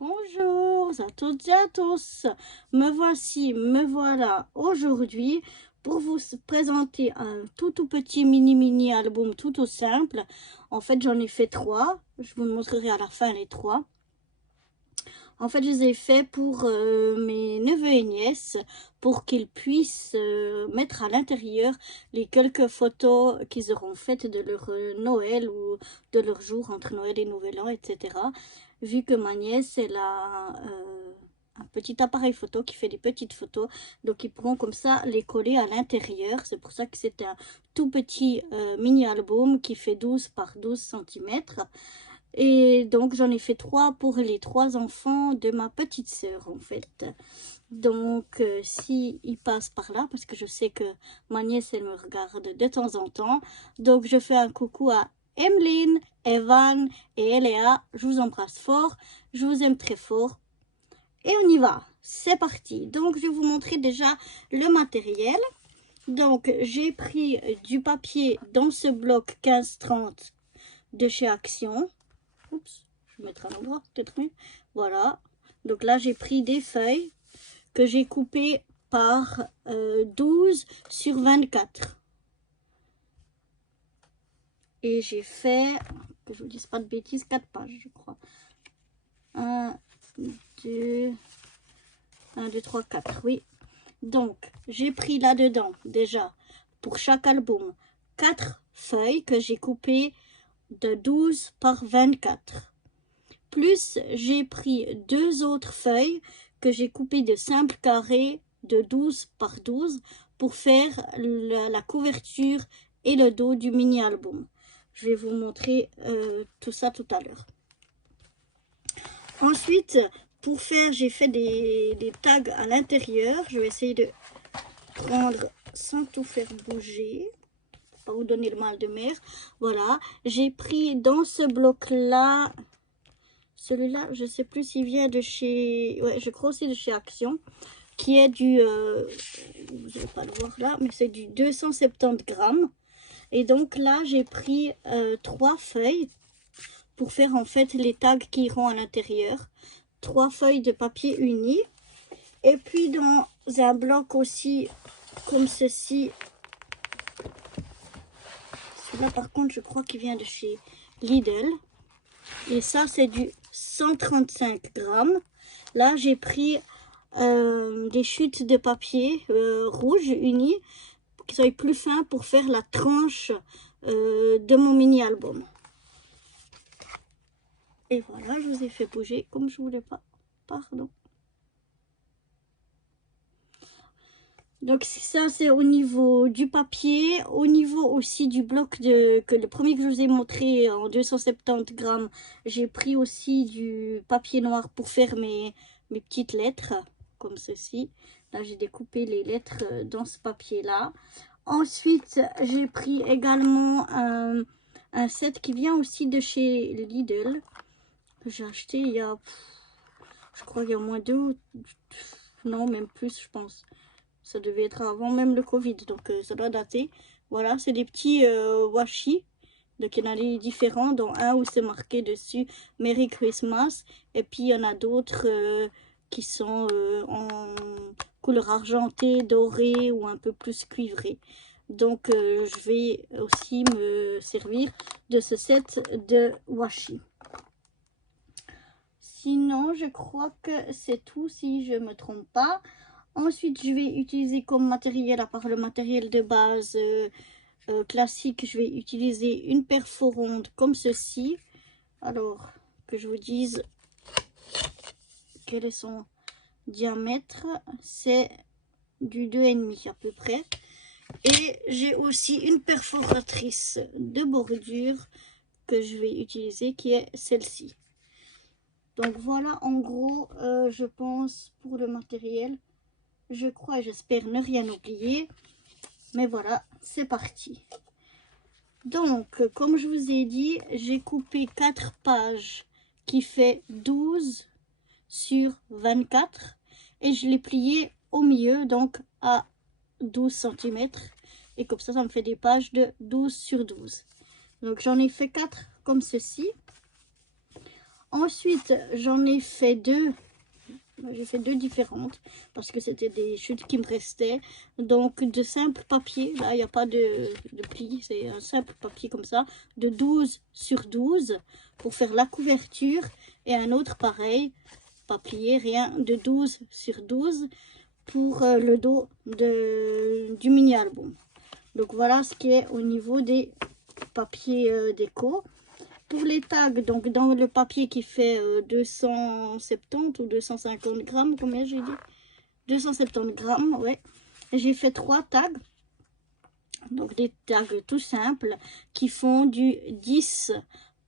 Bonjour à toutes et à tous, me voici, me voilà aujourd'hui pour vous présenter un tout petit mini album tout simple. En fait j'en ai fait 3, je vous montrerai à la fin les 3. En fait, je les ai faits pour mes neveux et nièces, pour qu'ils puissent mettre à l'intérieur les quelques photos qu'ils auront faites de leur Noël ou de leur jour entre Noël et Nouvel An, etc. Vu que ma nièce, elle a un petit appareil photo qui fait des petites photos, donc ils pourront comme ça les coller à l'intérieur. C'est pour ça que c'est un tout petit mini-album qui fait 12 par 12 cm. Et donc j'en ai fait 3 pour les 3 enfants de ma petite sœur en fait. Donc si ils passent par là, parce que je sais que ma nièce elle me regarde de temps en temps, donc je fais un coucou à Emeline, Evan et Eléa. Je vous embrasse fort, je vous aime très fort. Et on y va, c'est parti. Donc je vais vous montrer déjà le matériel. Donc j'ai pris du papier dans ce bloc 15-30 de chez Action. Oups, je vais mettre à l'endroit, peut-être mieux. Voilà. Donc là, j'ai pris des feuilles que j'ai coupées par 12 sur 24. Et j'ai fait, que je vous dise pas de bêtises, 4 pages, je crois. 1, 2, 3, 4, oui. Donc, j'ai pris là-dedans, déjà, pour chaque album, 4 feuilles que j'ai coupées de 12 par 24. Plus j'ai pris 2 autres feuilles que j'ai coupées de simples carrés de 12 par 12 pour faire la couverture et le dos du mini-album. Je vais vous montrer tout ça tout à l'heure. Ensuite, pour faire, j'ai fait des tags à l'intérieur. Je vais essayer de prendre sans tout faire bouger. Pas vous donner le mal de mer. Voilà, j'ai pris dans ce bloc-là. Celui-là, je ne sais plus s'il vient de chez... Ouais, je crois aussi de chez Action. Qui est du... vous n'allez pas le voir là, mais c'est du 270 grammes. Et donc là, j'ai pris 3 feuilles pour faire en fait les tags qui iront à l'intérieur. 3 feuilles de papier uni. Et puis dans un bloc aussi comme ceci. Celui-là par contre, je crois qu'il vient de chez Lidl. Et ça, c'est du 135 grammes. Là, j'ai pris des chutes de papier rouge uni qui soient plus fins pour faire la tranche de mon mini-album. Et voilà, je vous ai fait bouger comme je voulais pas. Pardon. Donc ça, c'est au niveau du papier, au niveau aussi du bloc que le premier que je vous ai montré en 270 grammes. J'ai pris aussi du papier noir pour faire mes petites lettres, comme ceci. Là, j'ai découpé les lettres dans ce papier-là. Ensuite, j'ai pris également un set qui vient aussi de chez Lidl, que j'ai acheté il y a, je crois il y a au moins 2, non même plus je pense. Ça devait être avant même le Covid, donc ça doit dater. Voilà, c'est des petits washi. Donc il y en a des différents, dont un où c'est marqué dessus Merry Christmas. Et puis il y en a d'autres qui sont en couleur argentée, dorée ou un peu plus cuivrée. Donc je vais aussi me servir de ce set de washi. Sinon, je crois que c'est tout si je ne me trompe pas. Ensuite, je vais utiliser comme matériel, à part le matériel de base classique, je vais utiliser une perforonde comme ceci. Alors, que je vous dise quel est son diamètre. C'est du 2,5 à peu près. Et j'ai aussi une perforatrice de bordure que je vais utiliser, qui est celle-ci. Donc voilà, en gros, je pense pour le matériel. Je crois et j'espère ne rien oublier. Mais voilà, c'est parti. Donc, comme je vous ai dit, j'ai coupé 4 pages qui fait 12 sur 24. Et je l'ai plié au milieu, donc à 12 cm. Et comme ça me fait des pages de 12 sur 12. Donc, j'en ai fait 4 comme ceci. Ensuite, j'en ai fait deux. J'ai fait deux différentes parce que c'était des chutes qui me restaient. Donc de simple papier, là il n'y a pas de pli, c'est un simple papier comme ça, de 12 sur 12 pour faire la couverture. Et un autre pareil, pas plié, rien, de 12 sur 12 pour le dos du mini-album. Donc voilà ce qui est au niveau des papiers déco. Pour les tags, donc dans le papier qui fait 270 ou 250 grammes, combien j'ai dit 270 grammes, ouais. J'ai fait 3 tags. Donc des tags tout simples qui font du 10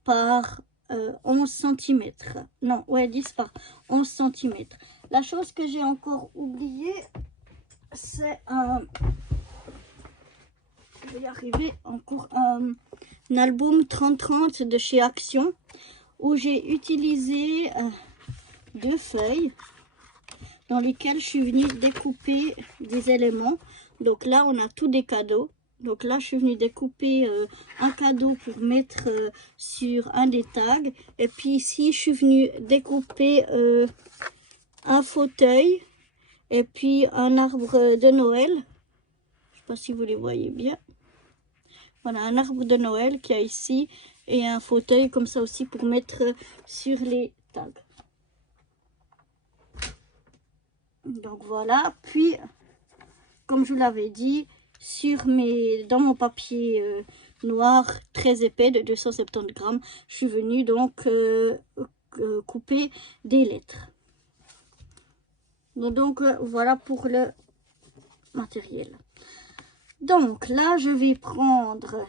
par 11 cm. Non, ouais, 10 par 11 cm. La chose que j'ai encore oublié, c'est je vais y arriver, encore un album 30-30 de chez Action où j'ai utilisé deux feuilles dans lesquelles je suis venue découper des éléments. Donc là on a tous des cadeaux. Donc là je suis venue découper un cadeau pour mettre sur un des tags. Et puis ici je suis venue découper un fauteuil et puis un arbre de Noël. Je ne sais pas si vous les voyez bien. Voilà, un arbre de Noël qu'il y a ici et un fauteuil comme ça aussi pour mettre sur les tags. Donc voilà, puis comme je vous l'avais dit, dans mon papier noir très épais de 270 grammes, je suis venue donc couper des lettres. Donc voilà pour le matériel. Donc là, je vais prendre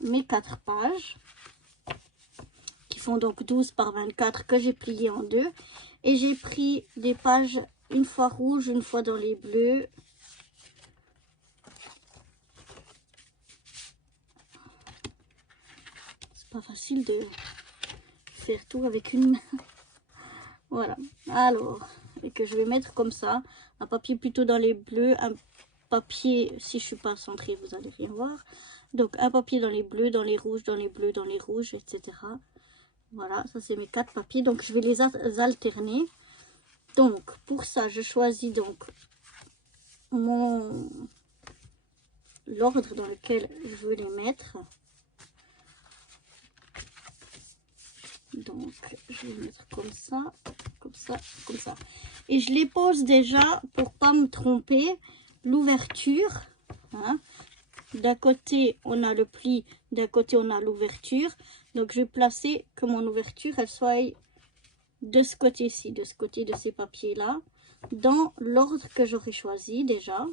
mes 4 pages qui font donc 12 par 24 que j'ai plié en deux. Et j'ai pris des pages une fois rouges, une fois dans les bleus. C'est pas facile de faire tout avec une main. Voilà. Alors, et que je vais mettre comme ça. Un papier plutôt dans les bleus, un papier, si je suis pas centrée, vous allez rien voir. Donc un papier dans les bleus, dans les rouges, dans les bleus, dans les rouges, etc. Voilà, ça c'est mes 4 papiers. Donc je vais les alterner. Donc pour ça, je choisis donc l'ordre dans lequel je veux les mettre. Donc je vais mettre comme ça, comme ça, comme ça. Et je les pose déjà pour pas me tromper. L'ouverture, hein. D'un côté on a le pli, d'un côté on a l'ouverture. Donc je vais placer que mon ouverture elle soit de ce côté-ci, de ce côté de ces papiers là, dans l'ordre que j'aurais choisi déjà.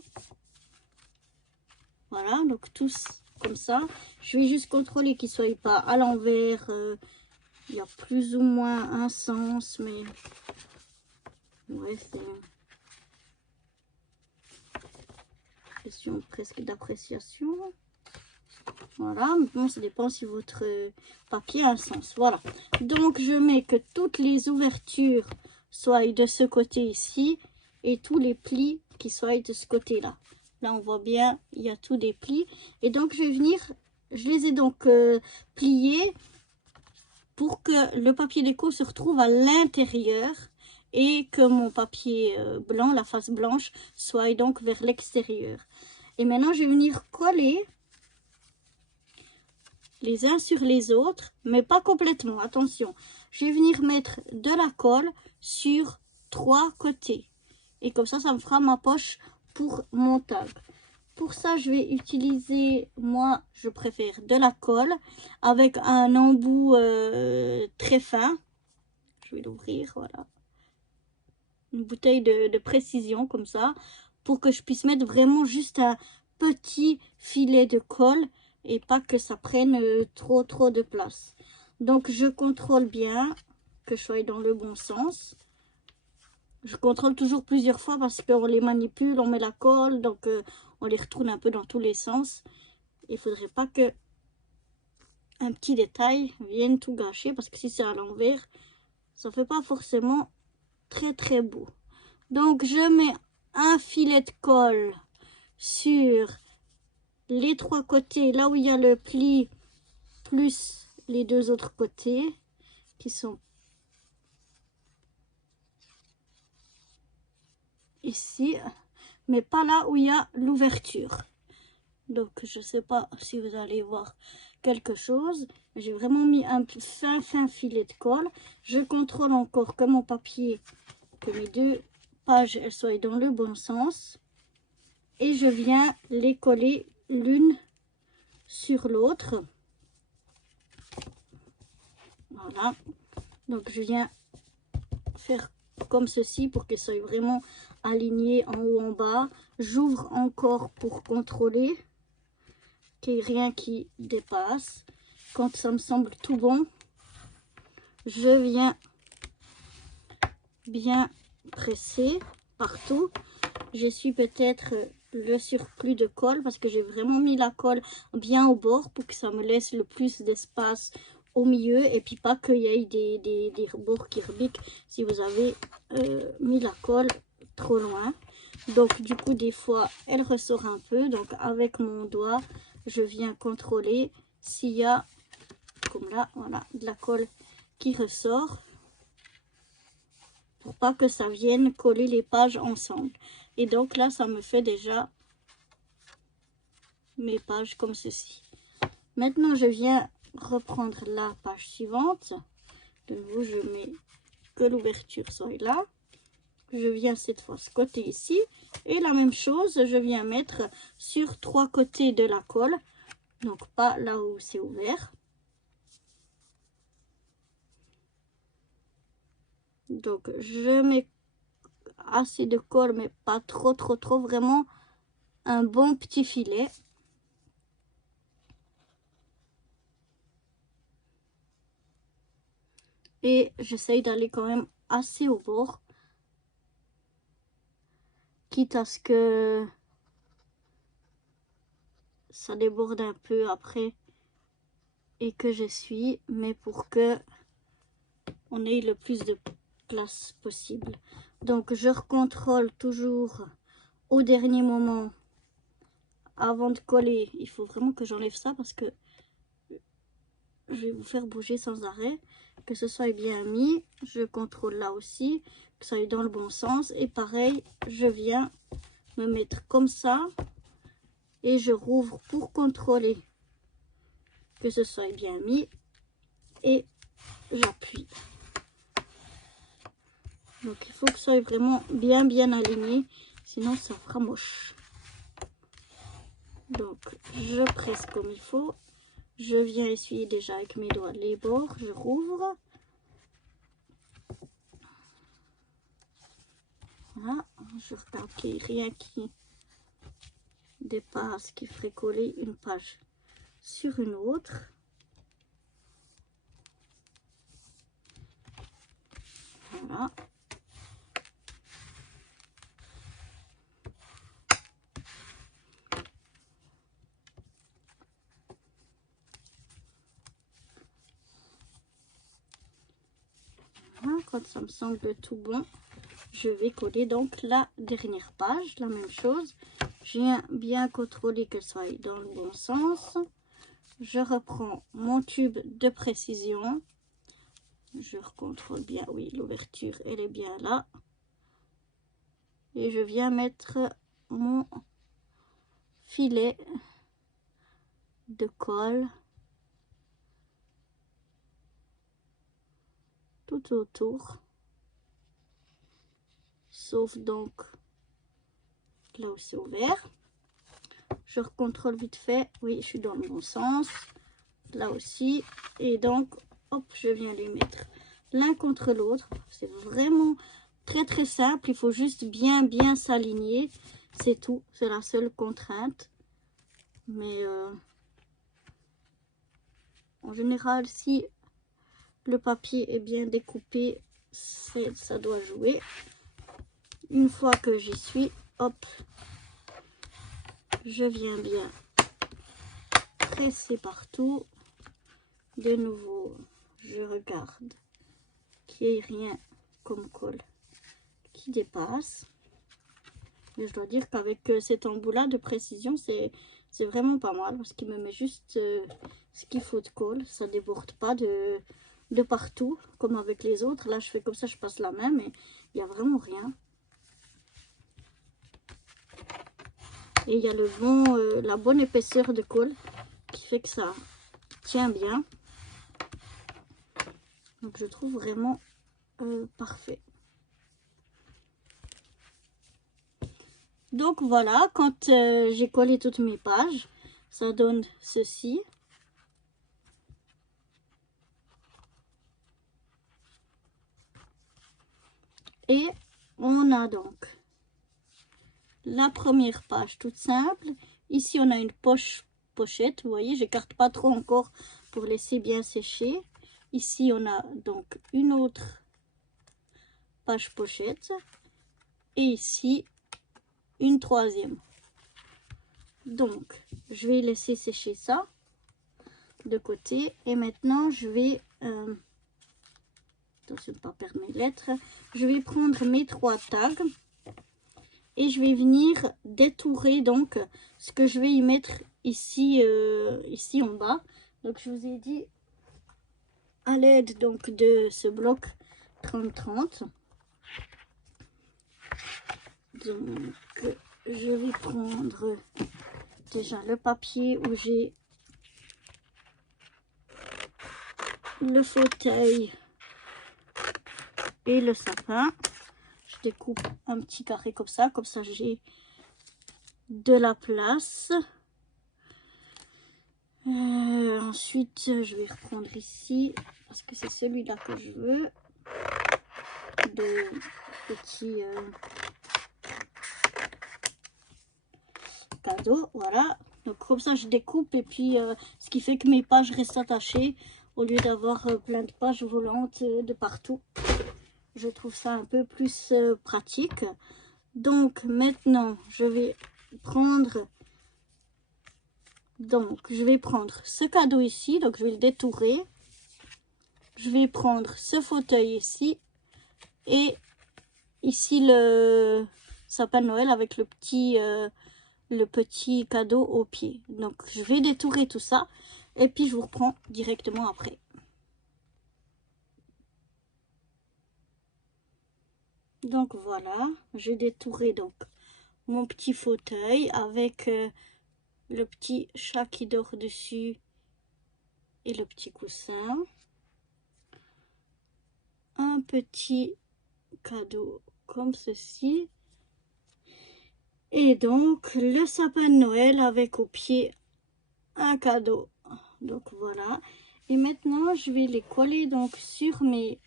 Voilà, donc tous comme ça. Je vais juste contrôler qu'ils ne soient pas à l'envers. Il y a plus ou moins un sens, mais ouais, c'est question presque d'appréciation. Voilà, bon, ça dépend si votre papier a un sens. Voilà, donc je mets que toutes les ouvertures soient de ce côté ici et tous les plis qui soient de ce côté là. Là on voit bien, il y a tous des plis. Et donc je vais venir, je les ai donc pliés pour que le papier déco se retrouve à l'intérieur et que mon papier blanc, la face blanche, soit donc vers l'extérieur. Et maintenant je vais venir coller les uns sur les autres, mais pas complètement, attention. Je vais venir mettre de la colle sur 3 côtés. Et comme ça me fera ma poche pour mon tag. Pour ça, je vais utiliser, moi, je préfère de la colle avec un embout très fin. Je vais l'ouvrir, voilà. Une bouteille de précision, comme ça, pour que je puisse mettre vraiment juste un petit filet de colle et pas que ça prenne trop de place. Donc je contrôle bien que je sois dans le bon sens. Je contrôle toujours plusieurs fois parce qu'on les manipule, on met la colle, donc on les retourne un peu dans tous les sens. Il faudrait pas que un petit détail vienne tout gâcher, parce que si c'est à l'envers, ça fait pas forcément très beau. Donc je mets un filet de colle sur les 3 côtés, là où il y a le pli, plus les 2 autres côtés. qui sont ici, mais pas là où il y a l'ouverture. Donc je sais pas si vous allez voir quelque chose. J'ai vraiment mis un fin filet de colle. Je contrôle encore que mon papier, que mes deux pages elles soient dans le bon sens. Et je viens les coller l'une sur l'autre. Voilà. Donc je viens faire comme ceci pour qu'elles soient vraiment alignées en haut en bas. J'ouvre encore pour contrôler qu'il n'y ait rien qui dépasse. Quand ça me semble tout bon, je viens bien presser partout. J'essuie peut-être le surplus de colle parce que j'ai vraiment mis la colle bien au bord pour que ça me laisse le plus d'espace au milieu et puis pas qu'il y ait des bords qui rebiquent si vous avez mis la colle trop loin. Donc du coup des fois elle ressort un peu, donc avec mon doigt je viens contrôler s'il y a, comme là, voilà, de la colle qui ressort pour pas que ça vienne coller les pages ensemble. Et donc là ça me fait déjà mes pages comme ceci. Maintenant je viens reprendre la page suivante. De nouveau je mets que l'ouverture soit là. Je viens cette fois ce côté ici et la même chose je viens mettre sur 3 côtés de la colle, donc pas là où c'est ouvert. Donc je mets assez de colle mais pas trop, vraiment un bon petit filet. Et j'essaye d'aller quand même assez au bord, quitte à ce que ça déborde un peu après et que j'essuie, mais pour que on ait le plus de place possible. Donc je recontrôle toujours au dernier moment avant de coller. Il faut vraiment que j'enlève ça parce que je vais vous faire bouger sans arrêt, que ce soit bien mis. Je contrôle là aussi, que ça aille dans le bon sens. Et pareil, je viens me mettre comme ça et je rouvre pour contrôler que ce soit bien mis et j'appuie. Donc il faut que ça soit vraiment bien aligné, sinon ça fera moche. Donc je presse comme il faut. Je viens essuyer déjà avec mes doigts les bords, je rouvre. Voilà, je regarde qu'il n'y ait rien qui dépasse, qui ferait coller une page sur une autre. Voilà. Voilà, quand ça me semble tout bon, je vais coller donc la dernière page, la même chose. Je viens bien contrôler qu'elle soit dans le bon sens. Je reprends mon tube de précision. Je recontrôle bien, oui, l'ouverture, elle est bien là. Et je viens mettre mon filet de colle tout autour. Sauf donc là où c'est ouvert. Je recontrôle vite fait, oui, je suis dans le bon sens. Là aussi. Et donc, hop, je viens les mettre l'un contre l'autre. C'est vraiment très simple. Il faut juste bien s'aligner. C'est tout. C'est la seule contrainte. Mais en général, si le papier est bien découpé, ça doit jouer. Une fois que j'y suis, hop, je viens bien presser partout. De nouveau, je regarde qu'il n'y ait rien comme colle qui dépasse. Et je dois dire qu'avec cet embout là de précision, c'est vraiment pas mal parce qu'il me met juste ce qu'il faut de colle. Ça déborde pas de de partout, comme avec les autres. Là, je fais comme ça, je passe la main, mais il n'y a vraiment rien. Et il y a la bonne épaisseur de colle qui fait que ça tient bien. Donc, je trouve vraiment parfait. Donc, voilà, quand j'ai collé toutes mes pages, ça donne ceci. Et on a donc la première page toute simple. Ici, on a une pochette. Vous voyez, j'écarte pas trop encore pour laisser bien sécher. Ici, on a donc une autre page pochette. Et ici, une troisième. Donc, je vais laisser sécher ça de côté. Et maintenant, je vais... attention de ne pas perdre mes lettres. Je vais prendre mes 3 tags. Et je vais venir détourer donc ce que je vais y mettre ici, ici en bas. Donc je vous ai dit à l'aide donc de ce bloc 30-30. Donc je vais prendre déjà le papier où j'ai le fauteuil et le sapin. Je découpe un petit carré comme ça j'ai de la place. Ensuite, je vais reprendre ici parce que c'est celui-là que je veux. De petits cadeaux, voilà. Donc comme ça, je découpe et puis ce qui fait que mes pages restent attachées au lieu d'avoir plein de pages volantes de partout. Je trouve ça un peu plus pratique. Donc maintenant, je vais prendre... Donc, je vais prendre ce cadeau ici. Donc, je vais le détourer. Je vais prendre ce fauteuil ici. Et ici, le sapin de Noël avec le petit cadeau au pied. Donc, je vais détourer tout ça. Et puis, je vous reprends directement après. Donc, voilà. J'ai détouré donc mon petit fauteuil avec... le petit chat qui dort dessus et le petit coussin. Un petit cadeau comme ceci. Et donc le sapin de Noël avec au pied un cadeau. Donc voilà. Et maintenant je vais les coller donc sur mes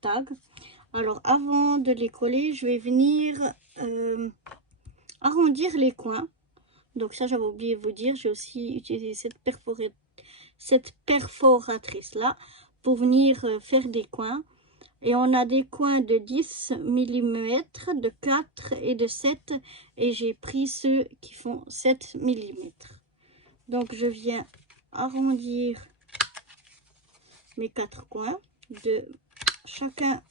tags. Alors avant de les coller, je vais venir arrondir les coins. Donc ça, j'avais oublié de vous dire, j'ai aussi utilisé cette perforatrice là pour venir faire des coins. Et on a des coins de 10 mm, de 4 et de 7. Et j'ai pris ceux qui font 7 mm. Donc je viens arrondir mes 4 coins de chacun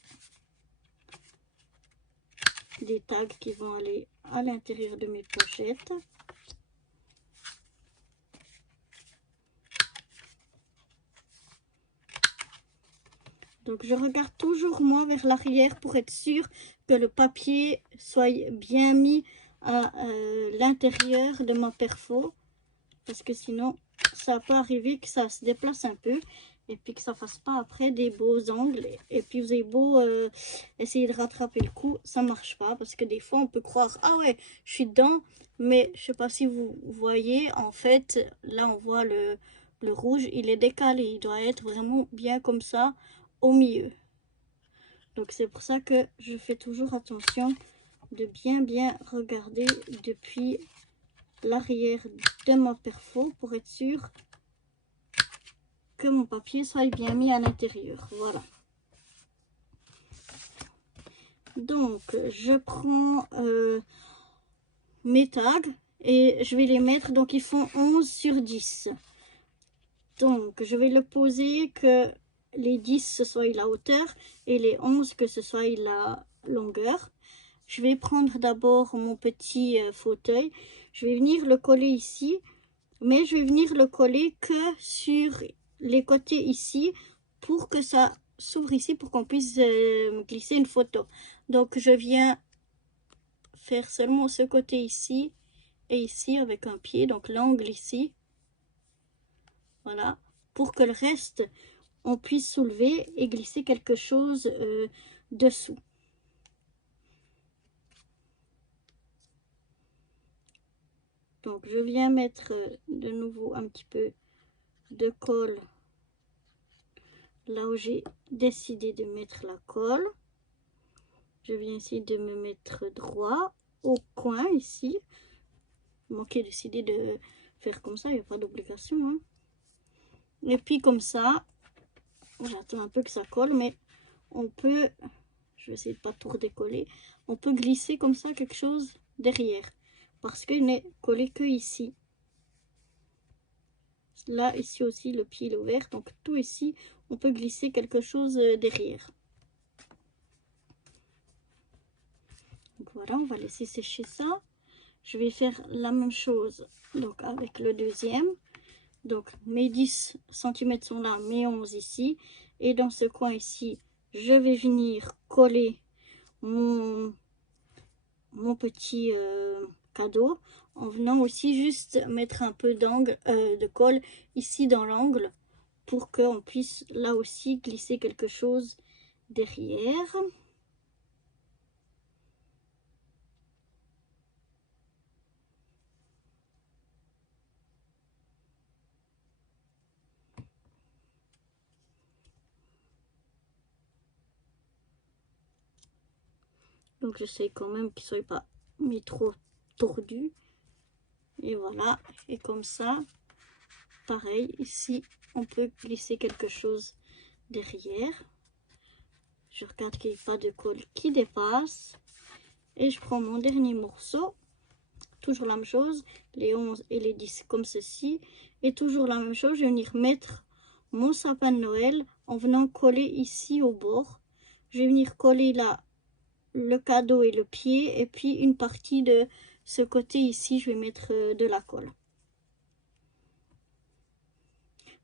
des tags qui vont aller à l'intérieur de mes pochettes. Donc je regarde toujours moi vers l'arrière pour être sûr que le papier soit bien mis à l'intérieur de ma perfo. Parce que sinon ça peut arriver que ça se déplace un peu. Et puis que ça fasse pas après des beaux angles. Et puis vous avez beau essayer de rattraper le coup, ça marche pas. Parce que des fois on peut croire, ah ouais, je suis dedans. Mais je sais pas si vous voyez, en fait, là on voit le rouge, il est décalé. Il doit être vraiment bien comme ça au milieu. Donc c'est pour ça que je fais toujours attention de bien regarder depuis l'arrière de ma perfo pour être sûr que mon papier soit bien mis à l'intérieur. Voilà. Donc je prends mes tags et je vais les mettre, donc ils font 11 sur 10. Donc je vais le poser que les 10 ce soit la hauteur et les 11 que ce soit la longueur. Je vais prendre d'abord mon petit fauteuil. Je vais venir le coller ici, mais je vais venir le coller que sur les côtés ici pour que ça s'ouvre ici, pour qu'on puisse glisser une photo. Donc je viens faire seulement ce côté ici et ici avec un pied, donc l'angle ici, voilà, pour que le reste on puisse soulever et glisser quelque chose dessous. Donc je viens mettre de nouveau un petit peu de colle là où j'ai décidé de mettre la colle. Je viens ici de me mettre droit au coin ici. Moi qui ai décidé de faire comme ça, il n'y a pas d'obligation, hein. Et puis comme ça, j'attends un peu que ça colle, mais on peut, je vais essayer de pas tout redécoller, on peut glisser comme ça quelque chose derrière, parce qu'il n'est collé que ici. Là, ici aussi, le pied est ouvert, donc tout ici, on peut glisser quelque chose derrière. Donc voilà, on va laisser sécher ça. Je vais faire la même chose donc avec le deuxième. Donc mes 10 cm sont là, mes 11 ici. Et dans ce coin ici, je vais venir coller mon petit cadeau en venant aussi juste mettre un peu d'angle de colle ici dans l'angle pour qu'on puisse là aussi glisser quelque chose derrière. Donc j'essaie quand même qu'il ne soit pas mis trop tordu. Et voilà, et comme ça, pareil, ici, on peut glisser quelque chose derrière. Je regarde qu'il n'y ait pas de colle qui dépasse. Et je prends mon dernier morceau, toujours la même chose, les 11 et les 10 comme ceci. Et toujours la même chose, je vais venir mettre mon sapin de Noël en venant coller ici au bord. Je vais venir coller là le cadeau et le pied, et puis une partie de ce côté ici, je vais mettre de la colle.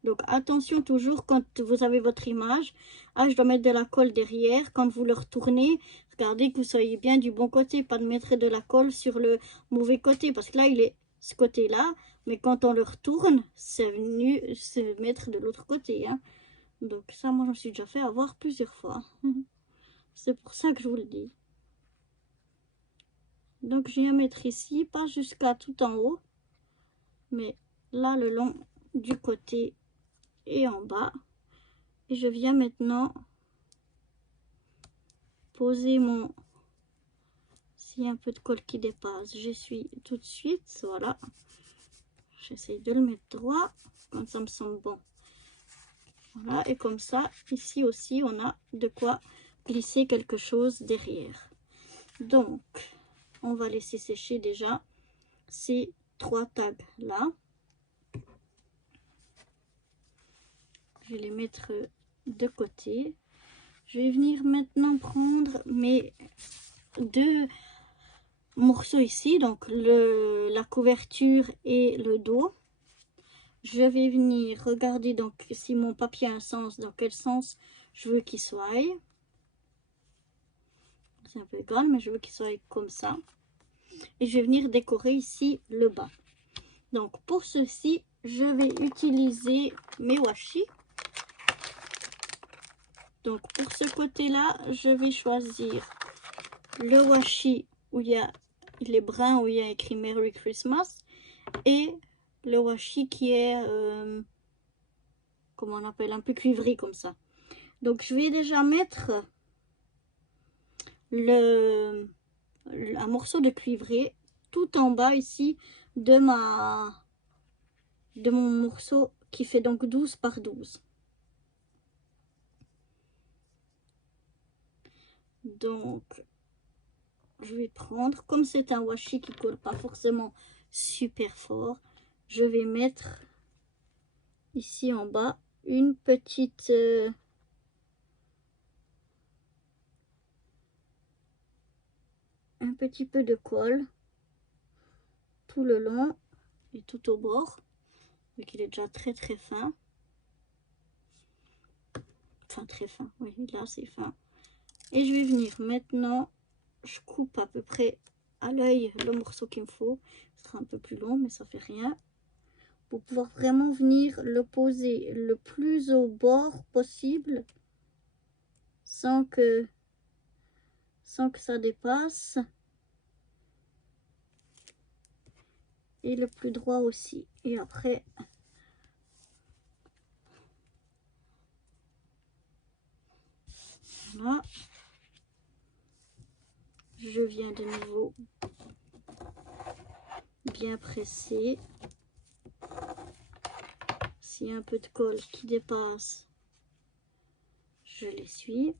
Donc attention toujours quand vous avez votre image. Ah, je dois mettre de la colle derrière. Quand vous le retournez, regardez que vous soyez bien du bon côté, pas de mettre de la colle sur le mauvais côté, parce que là il est ce côté-là, mais quand on le retourne, c'est venu se mettre de l'autre côté, hein. Donc ça, moi, je me suis déjà fait avoir plusieurs fois. C'est pour ça que je vous le dis. Donc je viens mettre ici, pas jusqu'à tout en haut, mais là le long du côté et en bas. Et je viens maintenant poser mon... S'il y a un peu de colle qui dépasse, j'essuie tout de suite. Voilà. J'essaie de le mettre droit, quand ça me semble bon. Voilà, et comme ça, ici aussi, on a de quoi glisser quelque chose derrière. Donc, on va laisser sécher déjà ces 3 tags là. Je vais les mettre de côté. Je vais venir maintenant prendre mes 2 morceaux ici, donc la couverture et le dos. Je vais venir regarder donc si mon papier a un sens, dans quel sens je veux qu'il soit. C'est un peu égal, mais je veux qu'il soit comme ça. Et je vais venir décorer ici le bas. Donc pour ceci, je vais utiliser mes washi. Donc pour ce côté-là, je vais choisir le washi où il y a les brins, où il y a écrit Merry Christmas, et le washi qui est, comment on appelle, un peu cuivré comme ça. Donc je vais déjà mettre un morceau de cuivré tout en bas ici de mon morceau qui fait donc 12 par 12. Donc je vais prendre, comme c'est un washi qui colle pas forcément super fort, je vais mettre ici en bas une petite un petit peu de colle tout le long et tout au bord, vu qu'il est déjà très fin. Enfin, très fin. Oui, là, c'est fin. Et je vais venir maintenant, je coupe à peu près à l'œil le morceau qu'il me faut. Ce sera un peu plus long, mais ça fait rien. Pour pouvoir vraiment venir le poser le plus au bord possible, sans que ça dépasse. Et le plus droit aussi. Et après, voilà. Je viens de nouveau bien presser. S'il y a un peu de colle qui dépasse, je l'essuie.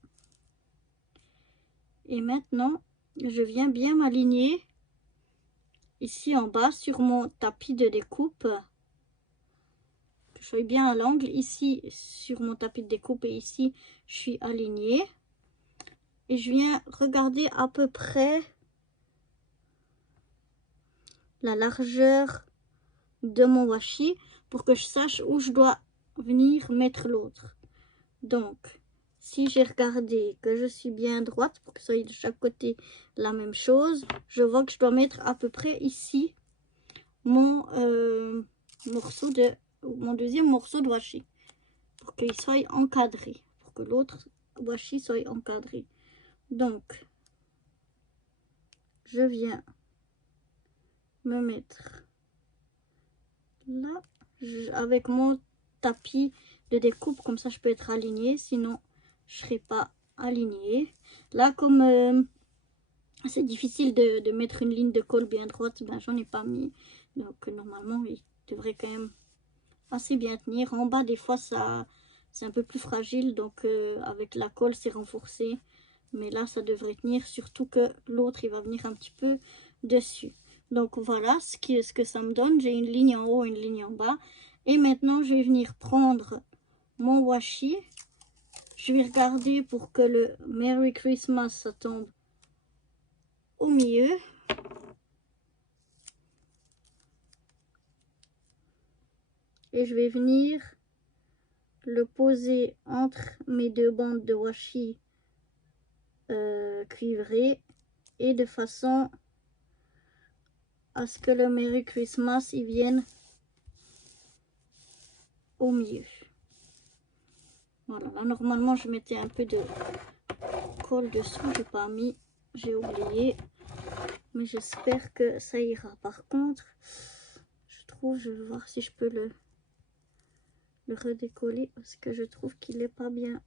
Et maintenant, je viens bien m'aligner ici en bas sur mon tapis de découpe. Que je sois bien à l'angle. Ici, sur mon tapis de découpe, et ici, je suis alignée. Et je viens regarder à peu près la largeur de mon washi pour que je sache où je dois venir mettre l'autre. Donc, si j'ai regardé que je suis bien droite pour que ce soit de chaque côté la même chose, je vois que je dois mettre à peu près ici mon mon deuxième morceau de washi pour qu'il soit encadré, pour que l'autre washi soit encadré. Donc, je viens me mettre là avec mon tapis de découpe, comme ça je peux être alignée, sinon je serai pas alignée. Là, comme c'est difficile de mettre une ligne de colle bien droite, ben j'en ai pas mis, donc normalement il devrait quand même assez bien tenir. En bas des fois ça c'est un peu plus fragile, donc avec la colle c'est renforcé, mais là ça devrait tenir, surtout que l'autre il va venir un petit peu dessus. Donc voilà ce que ça me donne. J'ai une ligne en haut, une ligne en bas. Et maintenant, je vais venir prendre mon washi. Je vais regarder pour que le Merry Christmas, ça tombe au milieu. Et je vais venir le poser entre mes deux bandes de washi cuivrées. Et de façon à ce que le Merry Christmas, il vienne au milieu. Voilà, là normalement je mettais un peu de colle dessous, j'ai pas mis, j'ai oublié, mais j'espère que ça ira. Par contre, je vais voir si je peux le redécoller parce que je trouve qu'il est pas bien,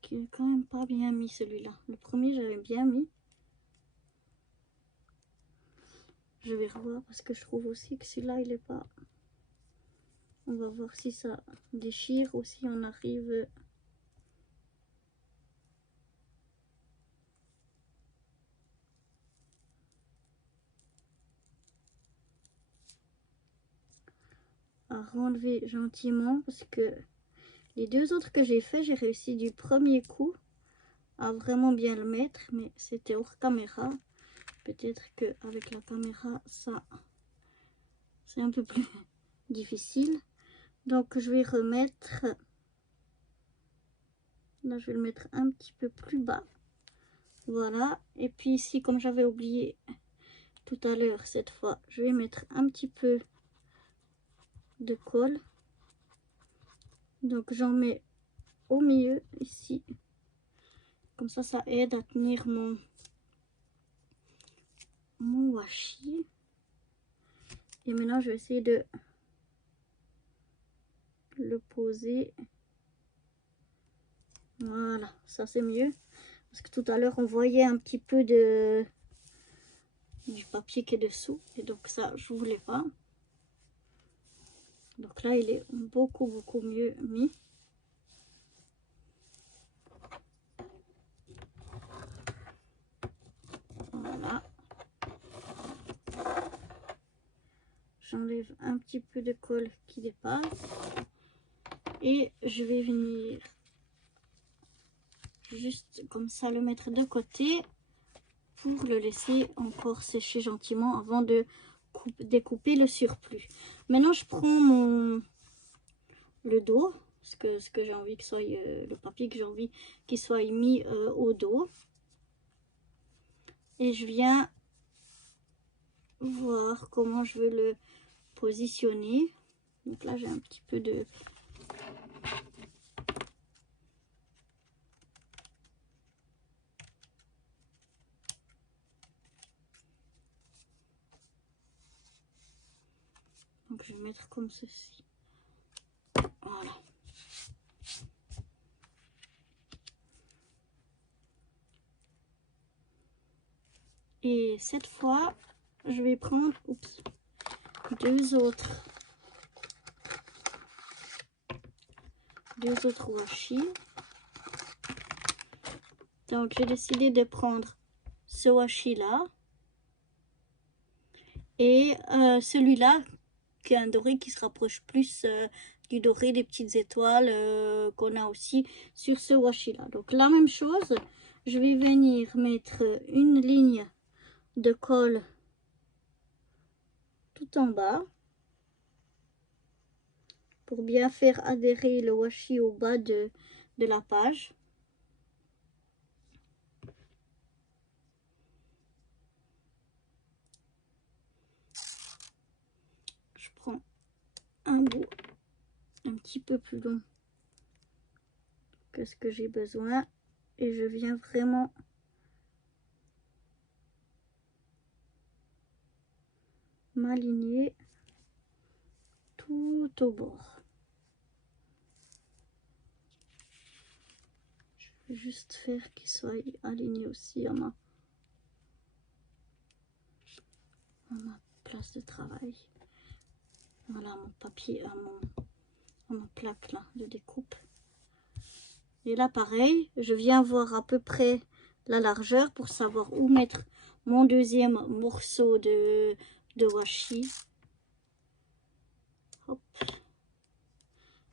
qu'il est quand même pas bien mis celui-là. Le premier j'avais bien mis. Je vais revoir parce que je trouve aussi que celui-là il est pas. On va voir si ça déchire ou si on arrive. À renlever gentiment parce que les deux autres que j'ai fait, j'ai réussi du premier coup à vraiment bien le mettre, mais c'était hors caméra. Peut-être que avec la caméra ça c'est un peu plus difficile. Donc je vais remettre, là je vais le mettre un petit peu plus bas, voilà. Et puis ici, comme j'avais oublié tout à l'heure, cette fois je vais mettre un petit peu de colle. Donc j'en mets au milieu ici, comme ça aide à tenir mon washi. Et maintenant je vais essayer de le poser. Voilà, ça c'est mieux parce que tout à l'heure on voyait un petit peu du papier qui est dessous, et donc ça je voulais pas. Donc là il est beaucoup mieux mis. Voilà, j'enlève un petit peu de colle qui dépasse et je vais venir juste comme ça le mettre de côté pour le laisser encore sécher gentiment avant de découper le surplus. Maintenant je prends le dos, ce que j'ai envie que soit, le papier que j'ai envie qu'il soit mis au dos. Et je viens voir comment je veux le positionner. Donc là j'ai un petit peu de... Donc je vais mettre comme ceci. Voilà. Et cette fois, je vais prendre deux autres washi. Donc j'ai décidé de prendre ce washi là et celui-là qui est un doré qui se rapproche plus du doré des petites étoiles qu'on a aussi sur ce washi là. Donc la même chose, je vais venir mettre une ligne de colle tout en bas pour bien faire adhérer le washi au bas de la page. Je prends un bout un petit peu plus long que ce que j'ai besoin et je viens vraiment m'aligner tout au bord. Je vais juste faire qu'il soit aligné aussi à ma place de travail. Voilà mon papier, à ma plaque là de découpe. Et là pareil, je viens voir à peu près la largeur pour savoir où mettre mon deuxième morceau de washi. Hop.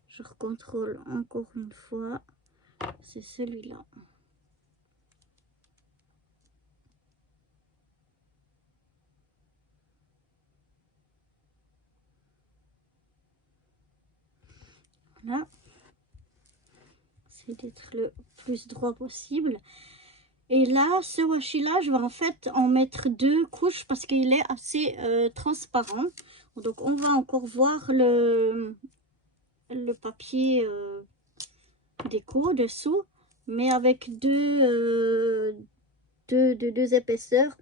Je recontrôle encore une fois, c'est celui-là. Voilà. C'est d'être le plus droit possible. Et là, ce washi là, je vais en fait en mettre deux couches parce qu'il est assez transparent. Donc on va encore voir le papier déco dessous, mais avec deux épaisseurs,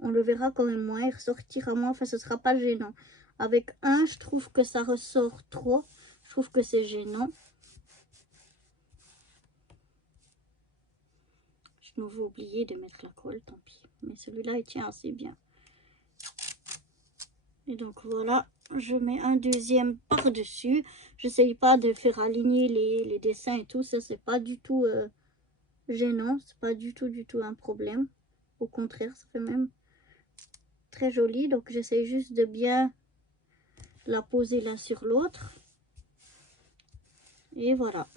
on le verra quand même moins, il ressortira moins, enfin ce sera pas gênant. Avec un, je trouve que ça ressort trop, je trouve que c'est gênant. Je n'avais oublié de mettre la colle, tant pis. Mais celui-là, il tient assez bien. Et donc voilà, je mets un deuxième par-dessus. J'essaye pas de faire aligner les dessins et tout. Ça, c'est pas du tout gênant. C'est pas du tout un problème. Au contraire, ça fait même très joli. Donc j'essaye juste de bien la poser l'un sur l'autre. Et voilà.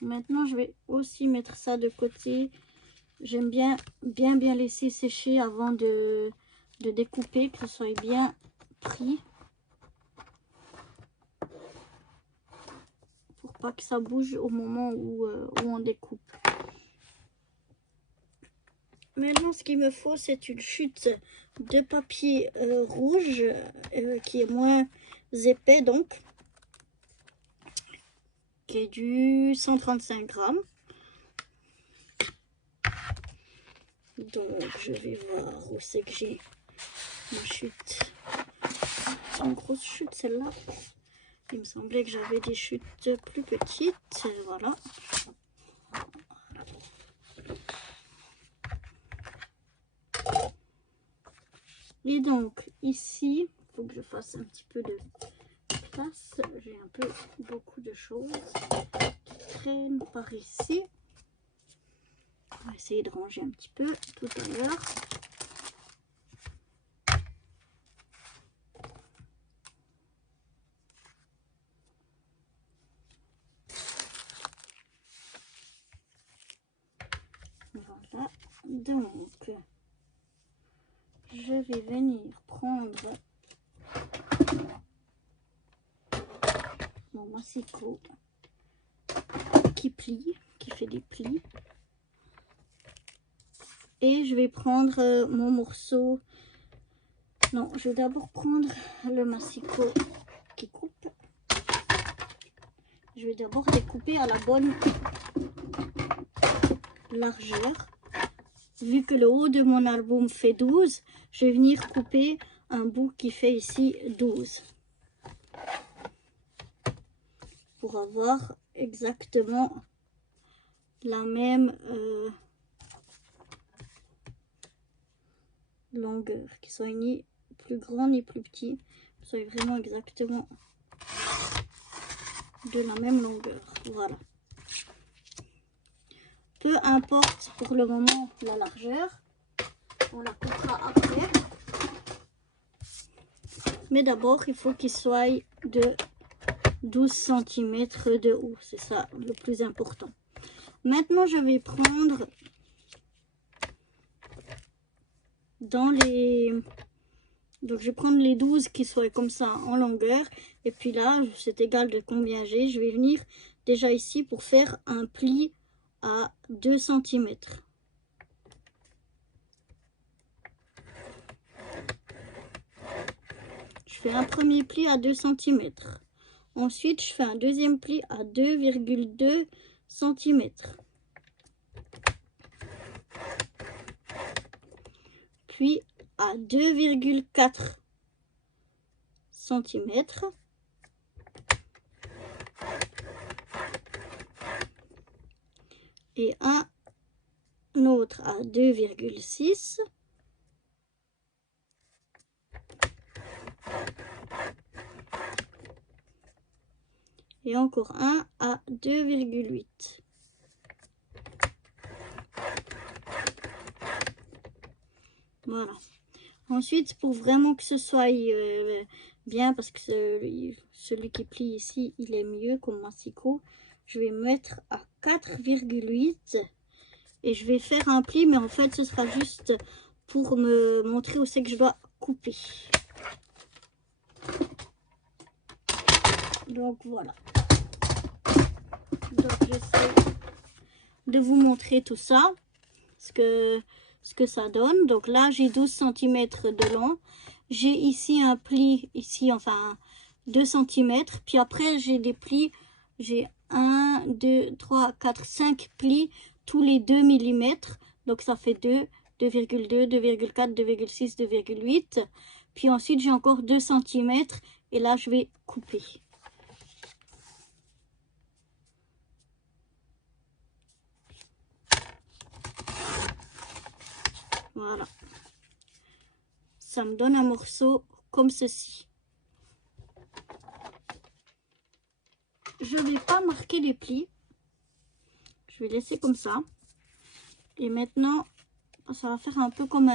Maintenant, je vais aussi mettre ça de côté. J'aime bien laisser sécher avant de découper, que ce soit bien pris. Pour pas que ça bouge au moment où on découpe. Maintenant, ce qu'il me faut, c'est une chute de papier rouge qui est moins épais, donc. Qui est du 135 grammes. Donc, je vais voir où c'est que j'ai ma chute. C'est une grosse chute, celle-là. Il me semblait que j'avais des chutes plus petites. Voilà. Et donc, ici, il faut que je fasse un petit peu de place. J'ai un peu beaucoup de choses qui traînent par ici. On va essayer de ranger un petit peu tout à l'heure. Voilà. Voilà, donc je vais venir prendre mon massicot qui plie, qui fait des plis. Et je vais prendre mon morceau. Non, je vais d'abord prendre le massicot qui coupe. Je vais d'abord découper à la bonne largeur. Vu que le haut de mon album fait 12, je vais venir couper un bout qui fait ici 12. Pour avoir exactement la même longueur, qui soit ni plus grand ni plus petit, soit vraiment exactement de la même longueur. Voilà. Peu importe pour le moment la largeur, on la coupera après. Mais d'abord, il faut qu'il soit de 12 cm de haut. C'est ça le plus important. Maintenant, je vais prendre dans les... Donc, je vais prendre les 12 qui soient comme ça en longueur. Et puis là, c'est égal de combien j'ai. Je vais venir déjà ici pour faire un pli à 2 cm. Je fais un premier pli à 2 cm. Ensuite, je fais un deuxième pli à 2,2 cm. Puis à 2,4 cm. Et un autre à 2,6. Et encore un à 2,8. Voilà. Ensuite, pour vraiment que ce soit bien, parce que celui qui plie ici, il est mieux comme massicot, je vais mettre à 4,8 et je vais faire un pli, mais en fait, ce sera juste pour me montrer où c'est que je dois couper. Donc voilà. Donc j'essaie de vous montrer tout ça, ce que ça donne. Donc là, j'ai 12 cm de long. J'ai ici un pli, ici, enfin 2 cm. Puis après, j'ai des plis. J'ai 1, 2, 3, 4, 5 plis tous les 2 mm. Donc ça fait 2, 2,2, 2,4, 2,6, 2,8. Puis ensuite, j'ai encore 2 cm. Et là, je vais couper. Voilà. Ça me donne un morceau comme ceci. Je ne vais pas marquer les plis. Je vais laisser comme ça. Et maintenant, ça va faire un peu comme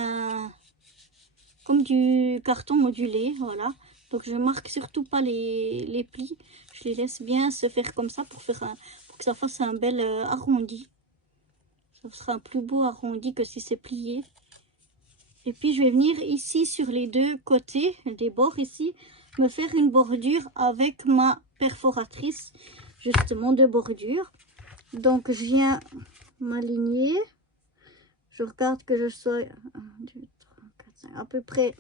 du carton modulé. Voilà. Donc je marque surtout pas les plis. Je les laisse bien se faire comme ça pour que ça fasse un bel arrondi. Ça sera un plus beau arrondi que si c'est plié. Et puis je vais venir ici sur les deux côtés, des bords ici, me faire une bordure avec ma perforatrice, justement de bordure. Donc je viens m'aligner. Je regarde que je sois 1, 2, 3, 4, 5, à peu près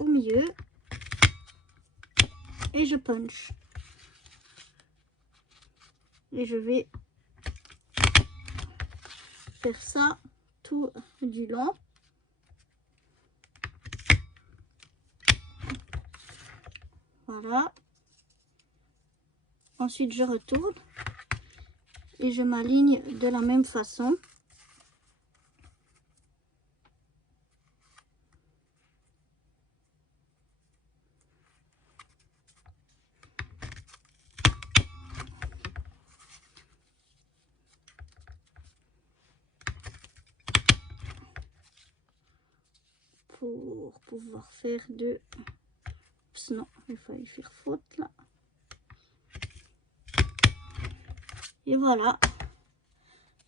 au milieu. Et je punch. Et je vais faire ça tout du long. Voilà. Ensuite, je retourne et je m'aligne de la même façon. Pour pouvoir faire de... Oups, non, il fallait faire faute là. Et voilà.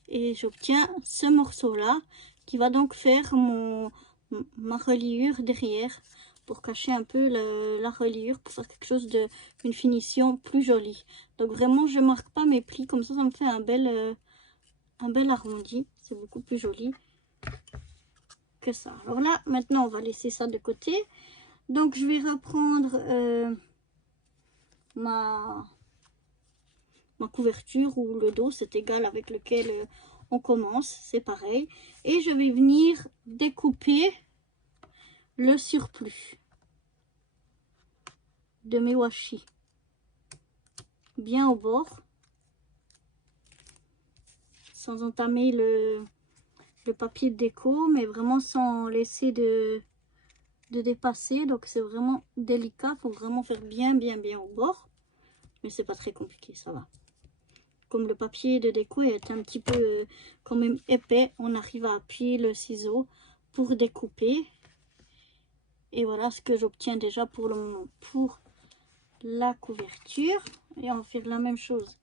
Et j'obtiens ce morceau-là qui va donc faire ma reliure derrière pour cacher un peu la reliure, pour faire quelque chose une finition plus jolie. Donc vraiment, je marque pas mes plis, comme ça me fait un bel arrondi. C'est beaucoup plus joli que ça. Alors là, maintenant, on va laisser ça de côté. Donc, je vais reprendre ma couverture ou le dos, c'est égal avec lequel on commence, c'est pareil. Et je vais venir découper le surplus de mes washi bien au bord, sans entamer le papier de déco, mais vraiment sans laisser de dépasser. Donc c'est vraiment délicat, faut vraiment faire bien au bord, mais c'est pas très compliqué, ça va. Comme le papier de déco est un petit peu quand même épais, on arrive à appuyer le ciseau pour découper. Et voilà ce que j'obtiens déjà pour le moment pour la couverture. Et on va faire la même chose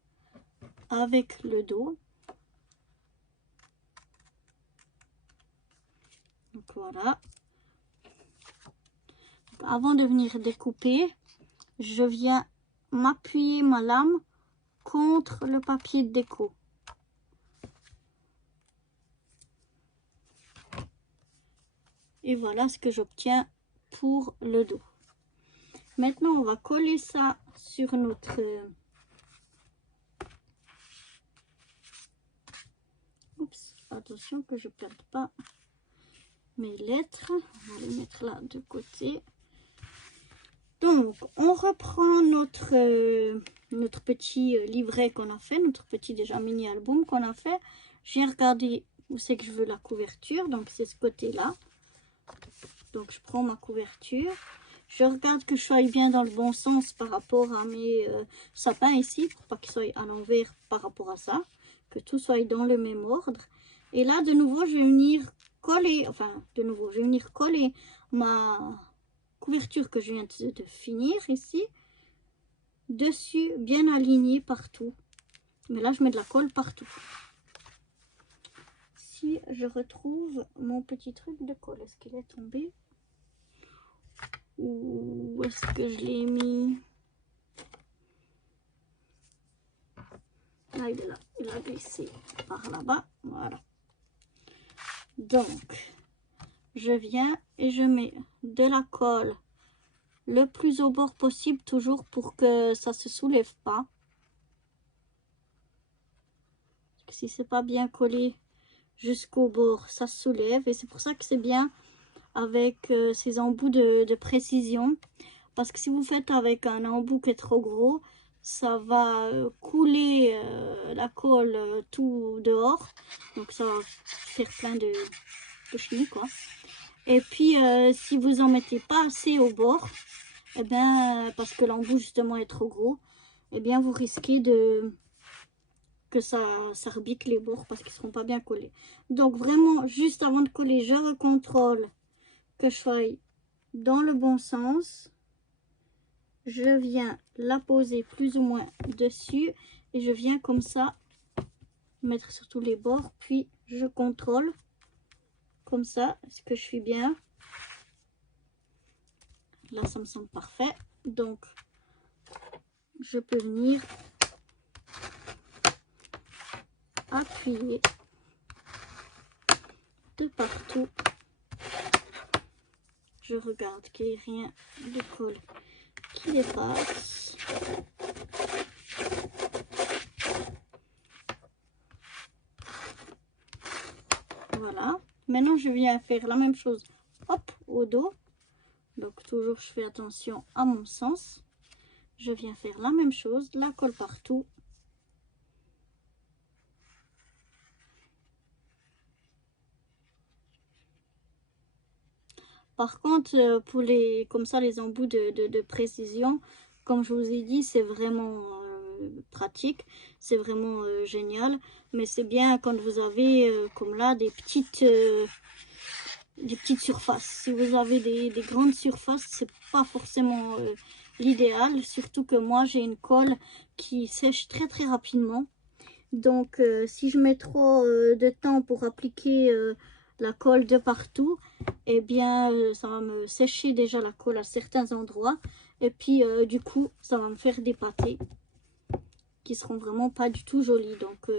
avec le dos. Donc voilà. Donc, avant de venir découper, je viens m'appuyer ma lame contre le papier de déco. Et voilà ce que j'obtiens pour le dos. Maintenant, on va coller ça sur notre... Oups, attention que je ne perde pas mes lettres. On va les mettre là de côté. Donc, on reprend notre petit livret qu'on a fait, notre petit déjà mini album qu'on a fait. J'ai regardé où c'est que je veux la couverture, donc c'est ce côté-là. Donc, je prends ma couverture. Je regarde que je sois bien dans le bon sens par rapport à mes sapins ici, pour pas qu'ils soient à l'envers par rapport à ça, que tout soit dans le même ordre. Et là, de nouveau, je vais venir coller, ma couverture que je viens de finir ici, dessus, bien aligné partout. Mais là, je mets de la colle partout. Si je retrouve mon petit truc de colle, est-ce qu'il est tombé? Où est-ce que je l'ai mis? Là, il est là. Il a glissé par là-bas. Voilà. Donc, je viens et je mets de la colle le plus au bord possible, toujours pour que ça se soulève pas. Parce que si c'est pas bien collé jusqu'au bord, ça se soulève. Et c'est pour ça que c'est bien avec ces embouts de précision. Parce que si vous faites avec un embout qui est trop gros, ça va couler la colle tout dehors. Donc ça va faire plein de chenilles, quoi. Et puis si vous en mettez pas assez au bord, et bien parce que l'embout justement est trop gros, et bien vous risquez que ça rebique les bords parce qu'ils seront pas bien collés. Donc vraiment, juste avant de coller, je recontrôle que je sois dans le bon sens. Je viens la poser plus ou moins dessus et je viens comme ça mettre sur tous les bords, puis je contrôle comme ça, est-ce que je suis bien? Là ça me semble parfait, donc je peux venir appuyer de partout. Je regarde qu'il n'y ait rien de colle qui dépasse. Voilà. Maintenant, je viens faire la même chose, hop, au dos. Donc, toujours, je fais attention à mon sens. Je viens faire la même chose, la colle partout. Par contre, pour comme ça, les embouts de précision, comme je vous ai dit, c'est vraiment pratique, c'est vraiment génial. Mais c'est bien quand vous avez, comme là, des petites surfaces. Si vous avez des grandes surfaces, c'est pas forcément l'idéal. Surtout que moi, j'ai une colle qui sèche très rapidement. Donc si je mets trop de temps pour appliquer la colle de partout, eh bien ça va me sécher déjà la colle à certains endroits. Et puis du coup ça va me faire des pâtés qui seront vraiment pas du tout jolis. Donc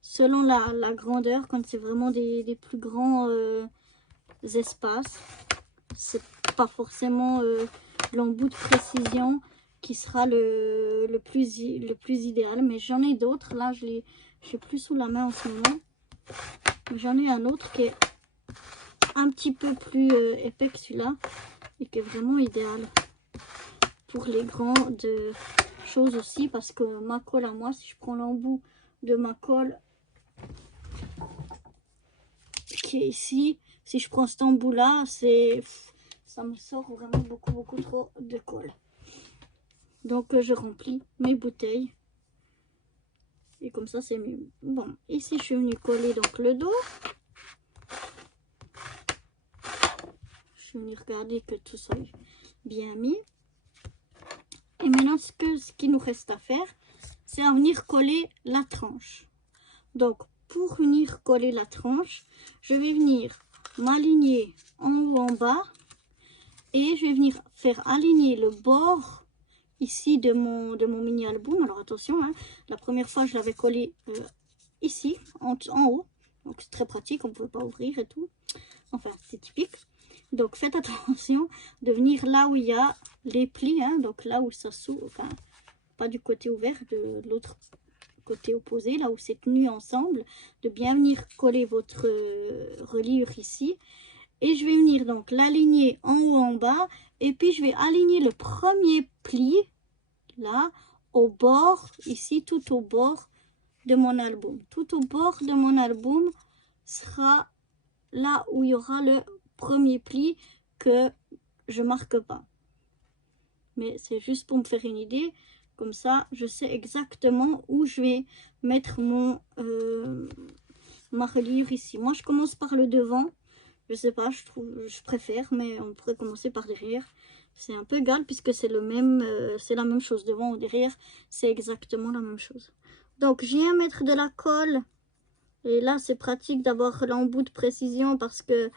selon la grandeur, quand c'est vraiment des plus grands espaces, c'est pas forcément l'embout de précision qui sera le plus idéal. Mais j'en ai d'autres. Là, je l'ai plus sous la main en ce moment. J'en ai un autre qui est un petit peu plus épais que celui-là et qui est vraiment idéal pour les grandes choses aussi. Parce que ma colle à moi, si je prends l'embout de ma colle qui est ici, si je prends cet embout là, ça me sort vraiment beaucoup trop de colle. Donc je remplis mes bouteilles et comme ça c'est mieux. Bon, ici je suis venue coller donc le dos. Je suis venue regarder que tout soit bien mis. Et maintenant ce qui nous reste à faire, c'est à venir coller la tranche. Donc pour venir coller la tranche, je vais venir m'aligner en haut en bas et je vais venir faire aligner le bord ici de mon mini album. Alors attention, hein, la première fois je l'avais collé ici en haut, donc c'est très pratique, on ne pouvait pas ouvrir et tout, enfin c'est typique. Donc faites attention de venir là où il y a les plis, hein, donc là où ça s'ouvre, enfin pas du côté ouvert, de l'autre côté opposé, là où c'est tenu ensemble, de bien venir coller votre reliure ici. Et je vais venir donc l'aligner en haut en bas, et puis je vais aligner le premier pli là au bord, ici tout au bord de mon album. Tout au bord de mon album sera là où il y aura le premier pli que je marque pas. Mais c'est juste pour me faire une idée. Comme ça, je sais exactement où je vais mettre ma reliure ici. Moi, je commence par le devant. Je sais pas, je préfère, mais on pourrait commencer par derrière. C'est un peu égal puisque c'est c'est la même chose. Devant ou derrière, c'est exactement la même chose. Donc, je viens mettre de la colle. Et là, c'est pratique d'avoir l'embout de précision parce que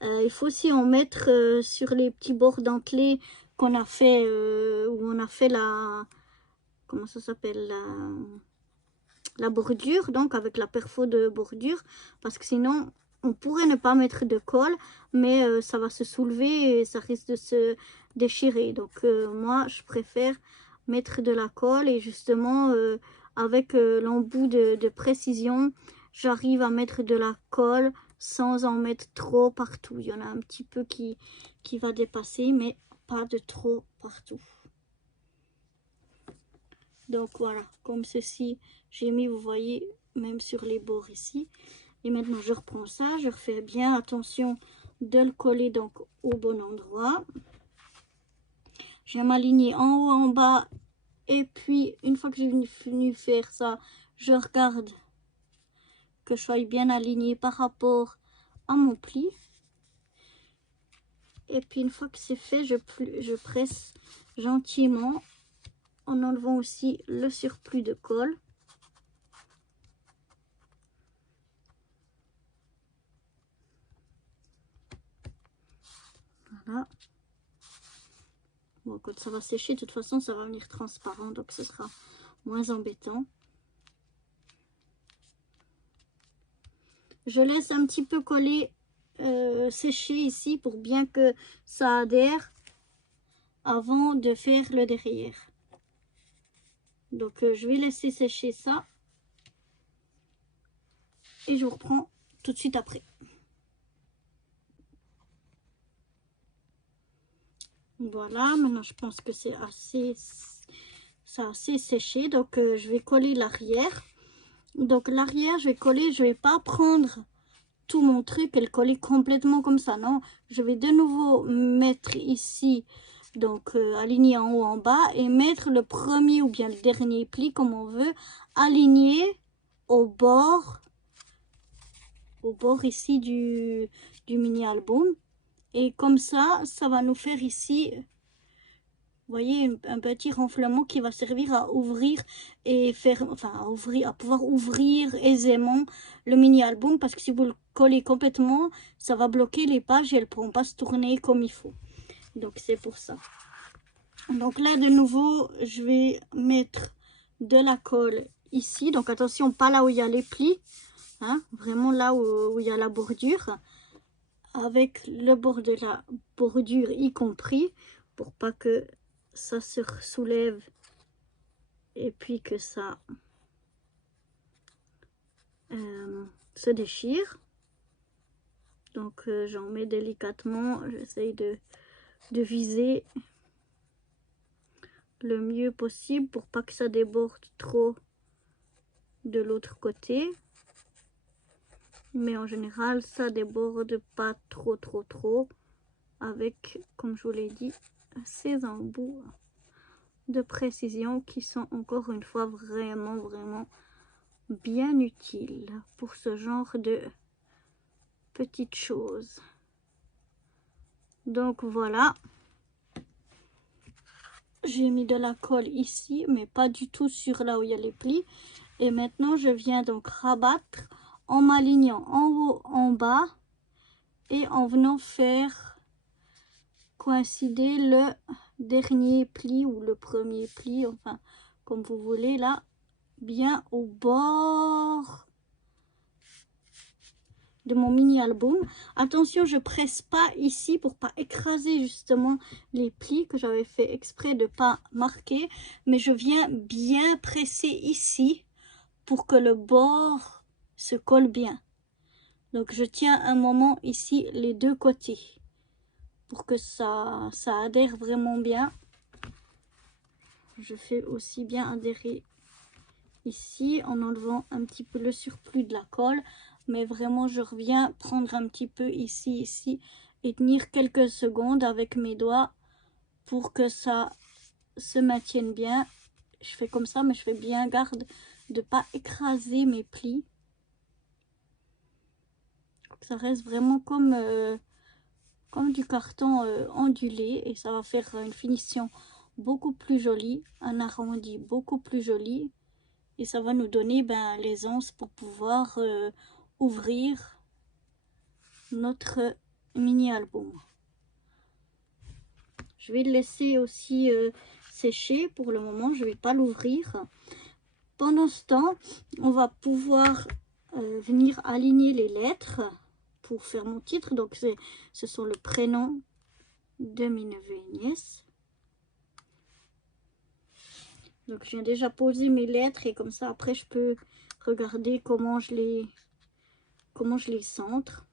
il faut aussi en mettre sur les petits bords dentelés qu'on a fait, où on a fait comment ça s'appelle, la bordure, donc avec la perfo de bordure, parce que sinon on pourrait ne pas mettre de colle, mais ça va se soulever et ça risque de se déchirer. Donc moi je préfère mettre de la colle et justement avec l'embout de précision, j'arrive à mettre de la colle sans en mettre trop partout. Il y en a un petit peu qui va dépasser, mais pas de trop partout. Donc voilà, comme ceci, j'ai mis, vous voyez, même sur les bords ici. Et maintenant, je reprends ça, je refais bien attention de le coller donc au bon endroit. Je vais m'aligner en haut, en bas. Et puis, une fois que j'ai fini faire ça, je regarde que je sois bien aligné par rapport à mon pli. Et puis, une fois que c'est fait, je presse gentiment en enlevant aussi le surplus de colle. Voilà. Bon, quand ça va sécher, de toute façon, ça va venir transparent, donc ce sera moins embêtant. Je laisse un petit peu coller, sécher ici pour bien que ça adhère avant de faire le derrière. Donc, je vais laisser sécher ça et je vous reprends tout de suite après. Voilà, maintenant je pense que c'est assez séché, donc je vais coller l'arrière. Donc l'arrière, je vais coller, je vais pas prendre tout mon truc et le coller complètement comme ça, non. Je vais de nouveau mettre ici, donc aligner en haut en bas et mettre le premier ou bien le dernier pli comme on veut, aligné au bord ici du mini album. Et comme ça va nous faire ici, voyez, un petit renflement qui va servir à ouvrir et faire, enfin à pouvoir ouvrir aisément le mini-album, parce que si vous le collez complètement, ça va bloquer les pages et elles ne pourront pas se tourner comme il faut. Donc c'est pour ça. Donc là de nouveau, je vais mettre de la colle ici. Donc attention, pas là où il y a les plis, hein, vraiment là où il y a la bordure, avec le bord de la bordure y compris, pour pas que ça se soulève et puis que ça se déchire. Donc j'en mets délicatement, j'essaye de viser le mieux possible pour pas que ça déborde trop de l'autre côté, mais en général ça déborde pas trop avec, comme je vous l'ai dit, ces embouts de précision qui sont encore une fois vraiment bien utiles pour ce genre de petites choses. Donc voilà, j'ai mis de la colle ici mais pas du tout sur là où il y a les plis, et maintenant je viens donc rabattre en m'alignant en haut en bas et en venant faire coïncider le dernier pli ou le premier pli, enfin comme vous voulez, là bien au bord de mon mini album. Attention, je presse pas ici pour pas écraser justement les plis que j'avais fait exprès de pas marquer, mais je viens bien presser ici pour que le bord se colle bien. Donc je tiens un moment ici les deux côtés pour que ça adhère vraiment bien. Je fais aussi bien adhérer ici en enlevant un petit peu le surplus de la colle, mais vraiment je reviens prendre un petit peu ici et tenir quelques secondes avec mes doigts pour que ça se maintienne bien. Je fais comme ça, mais je fais bien garde de pas écraser mes plis, ça reste vraiment comme du carton ondulé, et ça va faire une finition beaucoup plus jolie, un arrondi beaucoup plus joli, et ça va nous donner l'aisance pour pouvoir ouvrir notre mini album. Je vais le laisser aussi sécher pour le moment, je vais pas l'ouvrir. Pendant ce temps, on va pouvoir venir aligner les lettres pour faire mon titre. Donc ce sont le prénom de mes neveux et nièces. Donc je viens déjà poser mes lettres, et comme ça après je peux regarder comment je les centre.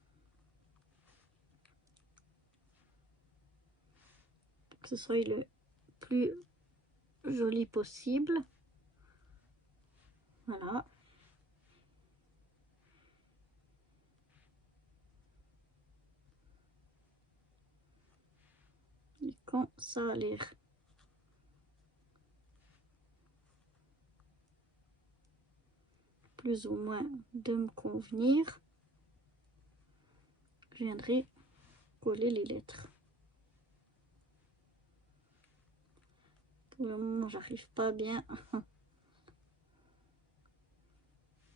Pour que ce soit le plus joli possible. Voilà. Et quand ça a l'air plus ou moins de me convenir, je viendrai coller les lettres. Pour le moment, j'arrive pas bien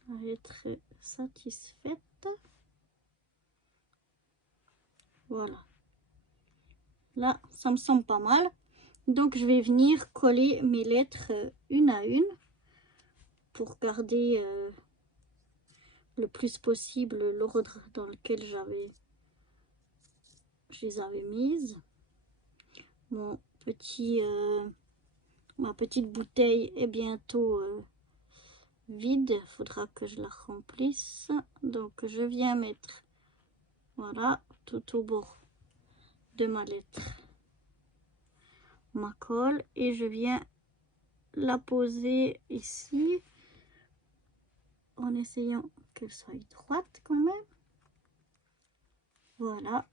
à être satisfaite. Voilà. Là, ça me semble pas mal. Donc, je vais venir coller mes lettres une à une pour garder le plus possible l'ordre dans lequel je les avais mises. Mon petit, ma petite bouteille est bientôt vide. Il faudra que je la remplisse. Donc, je viens mettre, voilà, tout au bord de ma lettre, ma colle, et je viens la poser ici en essayant qu'elle soit droite quand même. Voilà.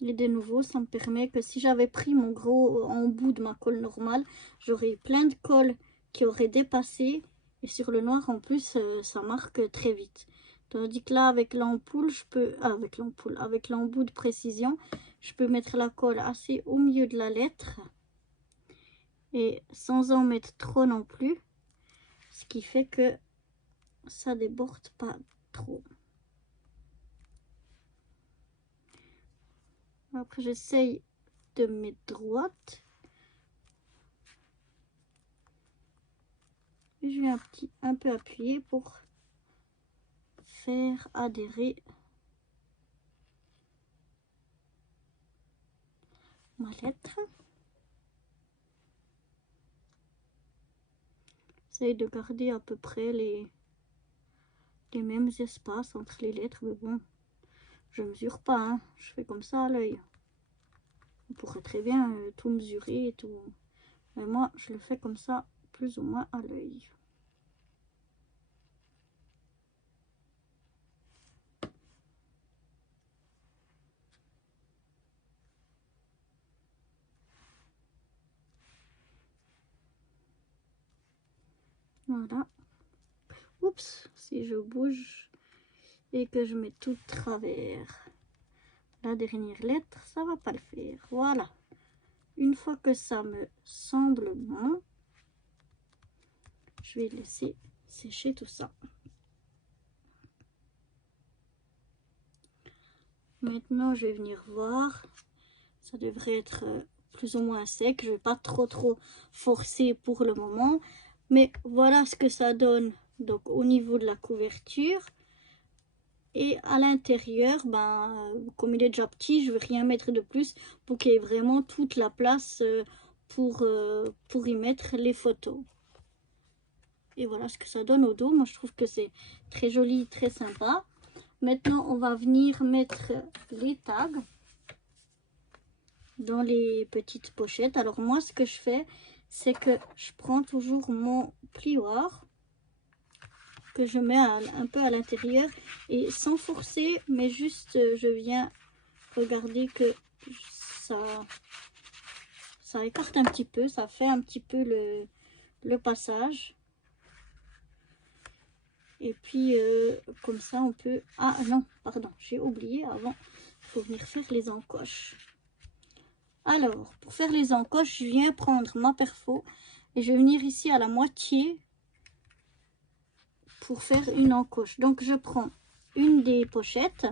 Et de nouveau, ça me permet que si j'avais pris mon gros embout de ma colle normale, j'aurais plein de colle qui aurait dépassé, et sur le noir en plus ça marque très vite. Tandis que là avec l'ampoule, je peux avec l'embout de précision, je peux mettre la colle assez au milieu de la lettre et sans en mettre trop non plus, ce qui fait que ça déborde pas trop. Après j'essaye de mettre droite. Je vais un peu appuyer pour faire adhérer ma lettre. J'essaye de garder à peu près les mêmes espaces entre les lettres, mais bon, je mesure pas, hein. Je fais comme ça à l'œil. On pourrait très bien tout mesurer et tout, mais moi je le fais comme ça, plus ou moins à l'œil. Voilà. Oups, si je bouge et que je mets tout de travers la dernière lettre, ça va pas le faire. Voilà. Une fois que ça me semble bon, je vais laisser sécher tout ça. Maintenant, je vais venir voir. Ça devrait être plus ou moins sec. Je vais pas trop forcer pour le moment. Mais voilà ce que ça donne. Donc au niveau de la couverture. Et à l'intérieur, comme il est déjà petit, je ne vais rien mettre de plus pour qu'il y ait vraiment toute la place pour y mettre les photos. Et voilà ce que ça donne au dos. Moi, je trouve que c'est très joli, très sympa. Maintenant, on va venir mettre les tags dans les petites pochettes. Alors moi, ce que je fais, c'est que je prends toujours mon plioir que je mets un peu à l'intérieur et sans forcer, mais juste je viens regarder que ça écarte un petit peu, ça fait un petit peu le passage. Et puis comme ça on peut... Ah non, pardon, j'ai oublié avant, il faut venir faire les encoches. Alors, pour faire les encoches, je viens prendre ma perfo et je vais venir ici à la moitié pour faire une encoche. Donc je prends une des pochettes,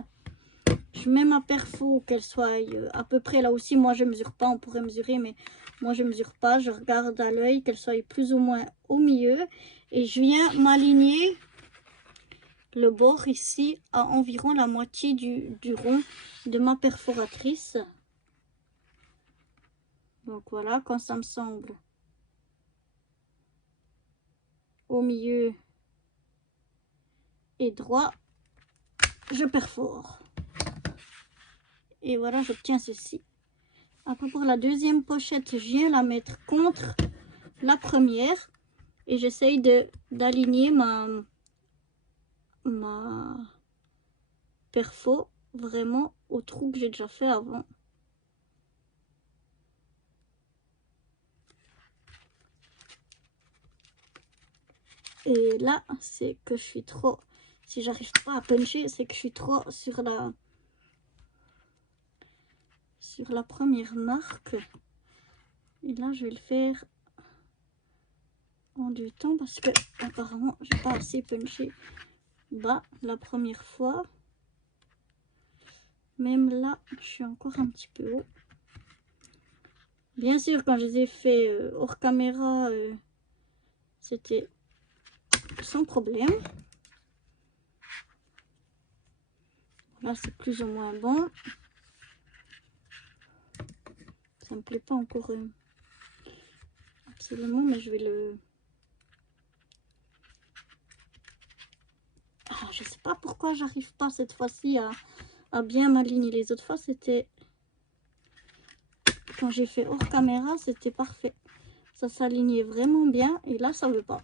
je mets ma perfo qu'elle soit à peu près là aussi. Moi je mesure pas, on pourrait mesurer, mais moi je mesure pas, je regarde à l'œil qu'elle soit plus ou moins au milieu et je viens m'aligner le bord ici à environ la moitié du rond de ma perforatrice. Donc voilà, quand ça me semble au milieu et droit, je perfore. Et voilà, j'obtiens ceci. Après, pour la deuxième pochette, je viens la mettre contre la première. Et j'essaye d'aligner ma perfo vraiment au trou que j'ai déjà fait avant. Et là, c'est que je suis trop... Si j'arrive pas à puncher, c'est que je suis trop sur la première marque. Et là, je vais le faire en deux temps parce que apparemment, j'ai pas assez punché bas la première fois. Même là, je suis encore un petit peu haut. Bien sûr, quand je les ai fait hors caméra, c'était sans problème. Là, c'est plus ou moins bon. Ça me plaît pas encore absolument, mais je vais le... Ah, je sais pas pourquoi j'arrive pas cette fois-ci à bien m'aligner. Les autres fois, c'était... Quand j'ai fait hors caméra, c'était parfait. Ça s'alignait vraiment bien. Et là, ça veut pas.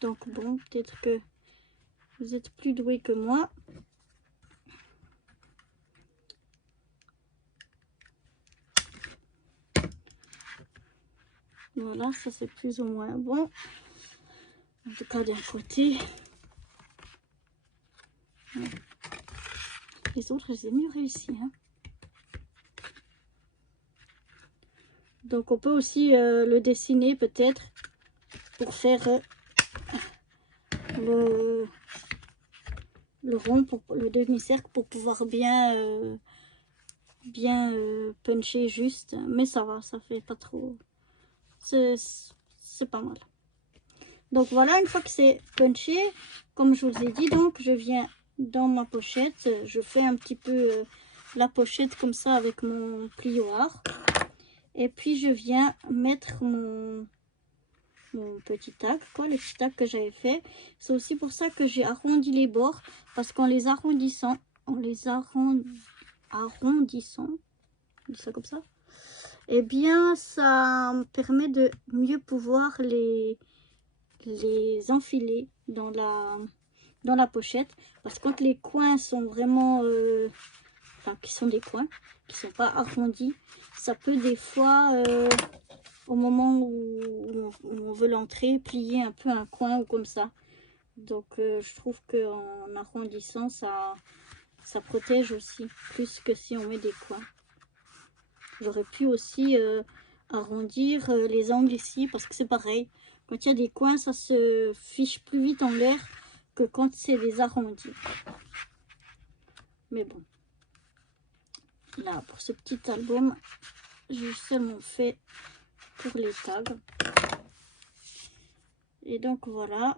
Donc bon, peut-être que vous êtes plus doué que moi. Voilà, ça c'est plus ou moins bon. En tout cas d'un côté. Les autres, je les ai mieux réussi. Hein. Donc on peut aussi le dessiner peut-être pour faire le rond, pour le demi-cercle, pour pouvoir bien puncher juste. Mais ça va, ça fait pas trop. C'est pas mal. Donc voilà, une fois que c'est punché, comme je vous ai dit, donc je viens dans ma pochette, je fais un petit peu la pochette comme ça avec mon plioir. Et puis je viens mettre mon petit tag, quoi, le petit tag que j'avais fait. C'est aussi pour ça que j'ai arrondi les bords, parce qu'en les arrondissant, on dit ça comme ça, et bien ça me permet de mieux pouvoir les enfiler dans la pochette, parce que quand les coins sont vraiment enfin qui sont des coins qui sont pas arrondis, ça peut des fois au moment où on veut l'entrer, plier un peu un coin ou comme ça. Donc je trouve que en arrondissant ça protège aussi plus que si on met des coins. J'aurais pu aussi arrondir les angles ici, parce que c'est pareil. Quand il y a des coins, ça se fiche plus vite en l'air que quand c'est des arrondis. Mais bon. Là, pour ce petit album, j'ai seulement fait pour les tags. Et donc voilà.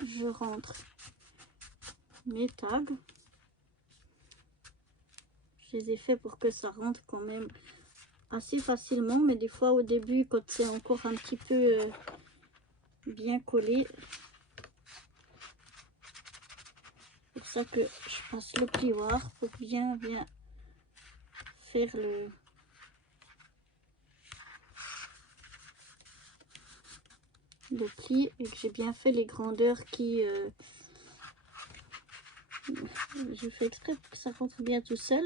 Je rentre mes tags. Je les ai fait pour que ça rentre quand même assez facilement, mais des fois au début quand c'est encore un petit peu bien collé, c'est pour ça que je passe le plioir pour bien faire le pli, et que j'ai bien fait les grandeurs qui je fais exprès pour que ça rentre bien tout seul.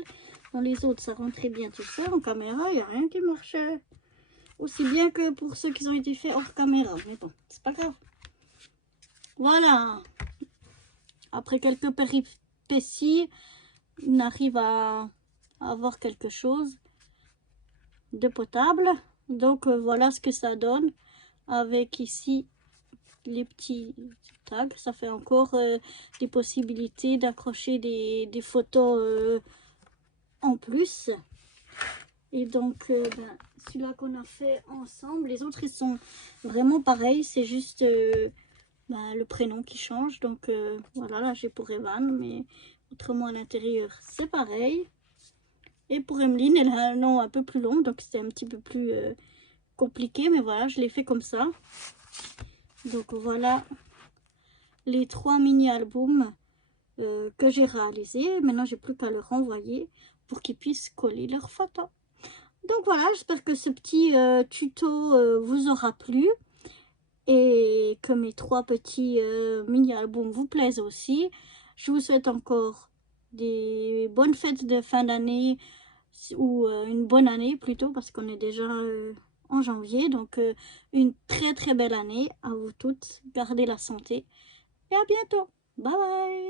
Dans les autres ça rentrait bien tout seul, en caméra il n'y a rien qui marchait aussi bien que pour ceux qui ont été faits hors caméra, mais bon, c'est pas grave. Voilà, après quelques péripéties, on arrive à avoir quelque chose de potable. Donc voilà ce que ça donne avec ici les petits tags. Ça fait encore des possibilités d'accrocher des photos en plus. Et donc celui-là qu'on a fait ensemble, les autres ils sont vraiment pareils, c'est juste le prénom qui change. Donc voilà, là j'ai pour Evan, mais autrement à l'intérieur c'est pareil. Et pour Emeline, elle a un nom un peu plus long, donc c'était un petit peu plus compliqué, mais voilà, je l'ai fait comme ça. Donc voilà les 3 mini-albums que j'ai réalisés. Maintenant, j'ai plus qu'à leur renvoyer pour qu'ils puissent coller leurs photos. Donc voilà, j'espère que ce petit tuto vous aura plu et que mes 3 petits mini-albums vous plaisent aussi. Je vous souhaite encore des bonnes fêtes de fin d'année, ou une bonne année plutôt, parce qu'on est déjà en janvier. Donc une très belle année à vous toutes. Gardez la santé et à bientôt. Bye bye.